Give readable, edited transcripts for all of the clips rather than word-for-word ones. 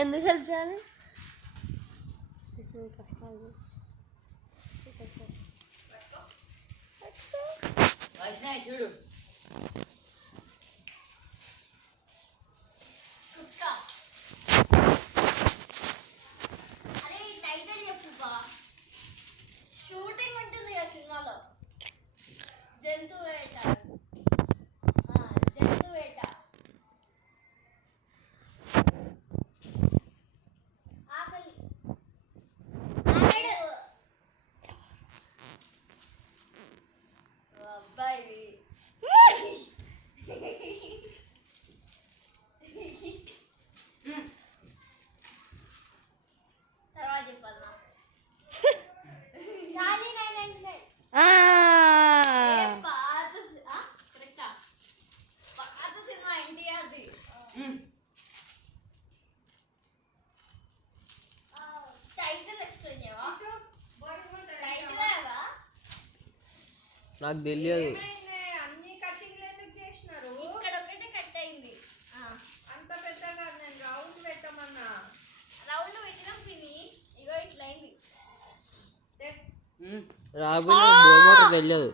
ఎందుకు హెల్ప్ చేయాలి? కష్టాలు వచ్చినాయి చూడు. అరే టైటిల్ చెప్పు బా. షూటింగ్ ఉంటుంది ఆ సినిమాలో. జంతు వేట. జంతు వేట. ఆకలి. అబ్బాయి తర్వాత చెప్పాలన్నా పాత సినిమా ఎన్టీఆర్ది. టైటిల్ ఎక్స్ప్లెయిన్ చేయవా? టైటిల్ కదా నాకు తెలియదు. అన్ని కటింగ్లు ఎందుకు చేసినారు? ఇక్కడ ఒకటే కట్ అయింది. అంత పెద్దగా నేను రౌండ్ పెట్టమన్నా. రౌండ్ పెట్టినాం పిన్ని. ఇగో ఇట్లా అయింది. రాబోయే బోర్మోట తెలియదు.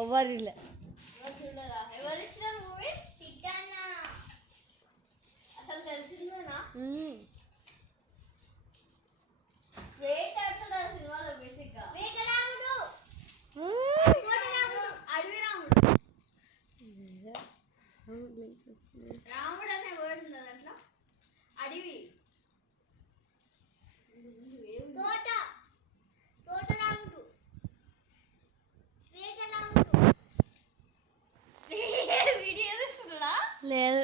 ఎవరు చూడరా? ఎవరు ఇచ్చినారు మూవీ? అసలు తెలిసిందేనా? వేట ఆడుతుంది ఆ సినిమాలో బేసిక్గా. అడవి రాముడు. రాముడు అనే వర్డ్ ఉంది దాంట్లో. అడవి వీడియో తీస్తున్నా. లేదు